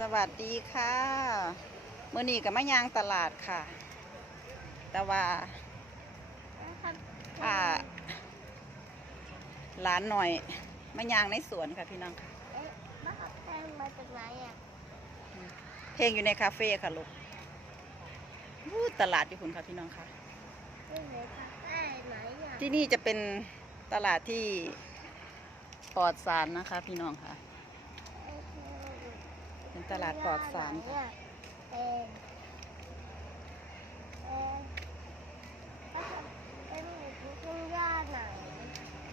สวัสดีค่ะเมื่อนี้กับมะยางตลาดค่ะ แต่ว่าอ่าร้านหน่อยมะยางในสวนค่ะพี่น้องค่ะเอ๊ะบ้าแป้งมาจากไหนอะเพลงอยู่ในคาเฟ่ค่ะลูกอู้ตลาดอยู่คุณค่ะพี่น้องค่ะไม่ไหนคาเฟ่ไหนอะ ที่นี่จะเป็นตลาดที่ปลอดสารนะคะ พี่น้องค่ะเอ๊ะคือเป็น ตลาดปลอดสารค่ะ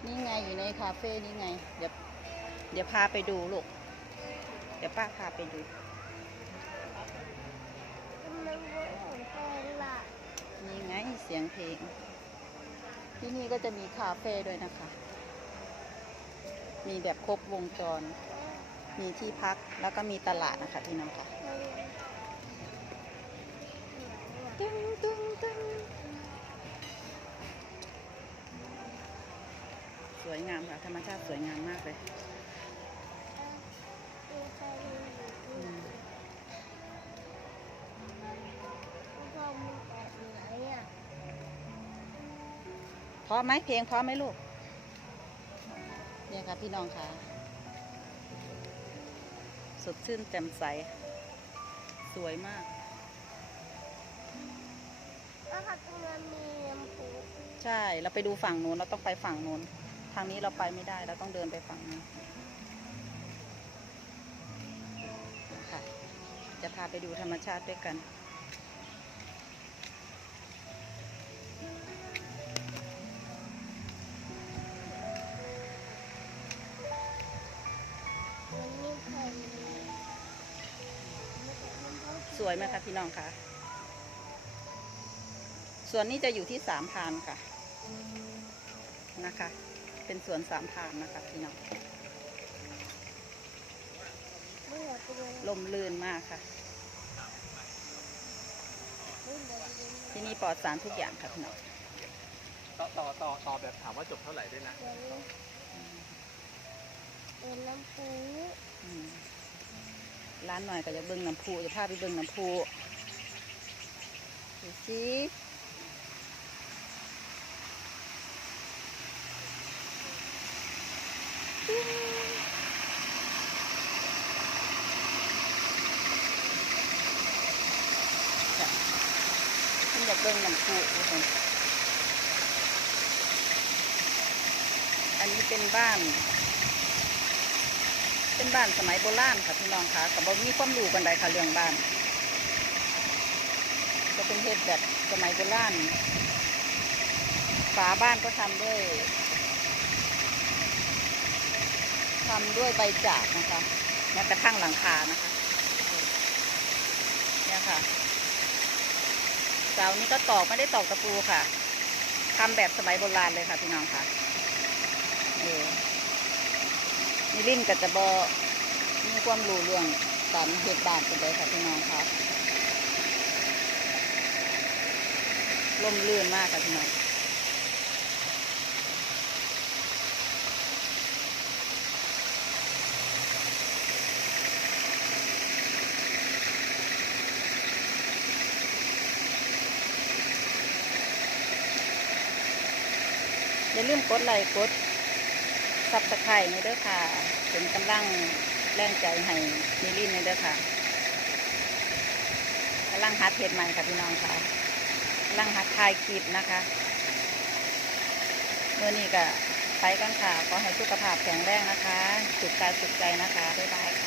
นี่ไงอยู่ในคาเฟ่นี่ไง เดี๋ยวเดี๋ยวพาไปดูลูก เดี๋ยวป้าพาไปดูนี่ไงเสียงเพลง ที่นี่ก็จะมีคาเฟ่ด้วยนะคะ มีแบบครบวงจร มีที่พักแล้วก็มีตลาดนะคะพี่น้องค่ะตึ้งตึ้งตึ้งสวยงามค่ะ ธรรมชาติสวยงามมากเลยพร้อมไหมเพลงพร้อมไหมลูกเนี่ยค่ะพี่น้องค่ะ สดชื่นแจ่มใส สวยมากก็ค่ะตรงนั้นมีน้ำพุใช่ เราไปดูฝั่งนู้นเราต้องไปฝั่งนู้น ทางนี้เราไปไม่ได้เราต้องเดินไปฝั่งนู้นค่ะ จะพาไปดูธรรมชาติด้วยกันมัน สวยไหมคะพี่น้องคะส่วนนี้จะอยู่ที่สามพานค่ะนะคะ เป็นสวนสามพานนะคะพี่น้องเมื่อเป็นลมลื่นมากค่ะเมื่อเป็นที่นี่ปลอดสารทุกอย่างค่ะพี่น้องต่อต่อต่อต่อแบบถามว่าจบเท่าไหร่ด้วยนะเป็นน้ำพุอืม ร้านหน่อยก็จะเบิ้งน้ำพุจะพาไปเบิ้งน้ำพุดูสิฉันอยากเบิ้งน้ำพุทุกคนอันนี้เป็นบ้าน เป็นบ้านสมัยโบราณค่ะพี่น้องค่ะกับบมีความรู้กันใดค่ะเรื่องบ้านก็เป็นเฮ็ดแบบสมัยโบราณฝาบ้านก็ทำด้วยทำด้วยใบจากนะคะแม้กระทั่งหลังคานะคะเนี่ยค่ะเสานี้ก็ตอกไม่ได้ตอกตะปูค่ะทำแบบสมัยโบราณเลยค่ะพี่น้องค่ะเออ นี่ลิ้นก็จะบอมีความรู้เรื่องการเหตุบานเป็นไดค่ะพี่น้องคะลมลื่นมากค่ะพี่น้องอย่าลืมกดไลค์กด ซับสไครต์ในเด้อค่ะเป็นกำลังแรงใจให้มิลินในเด้อค่ะกำลังฮัดเพจใหม่ค่ะพี่น้องค่ะกำลังฮัดถ่ายคลิปนะคะเมื่อนี้ก็ไปกันค่ะ ขอให้สุขภาพแข็งแรงนะคะ สุขกายสุขใจนะคะ บ๊ายบายค่ะ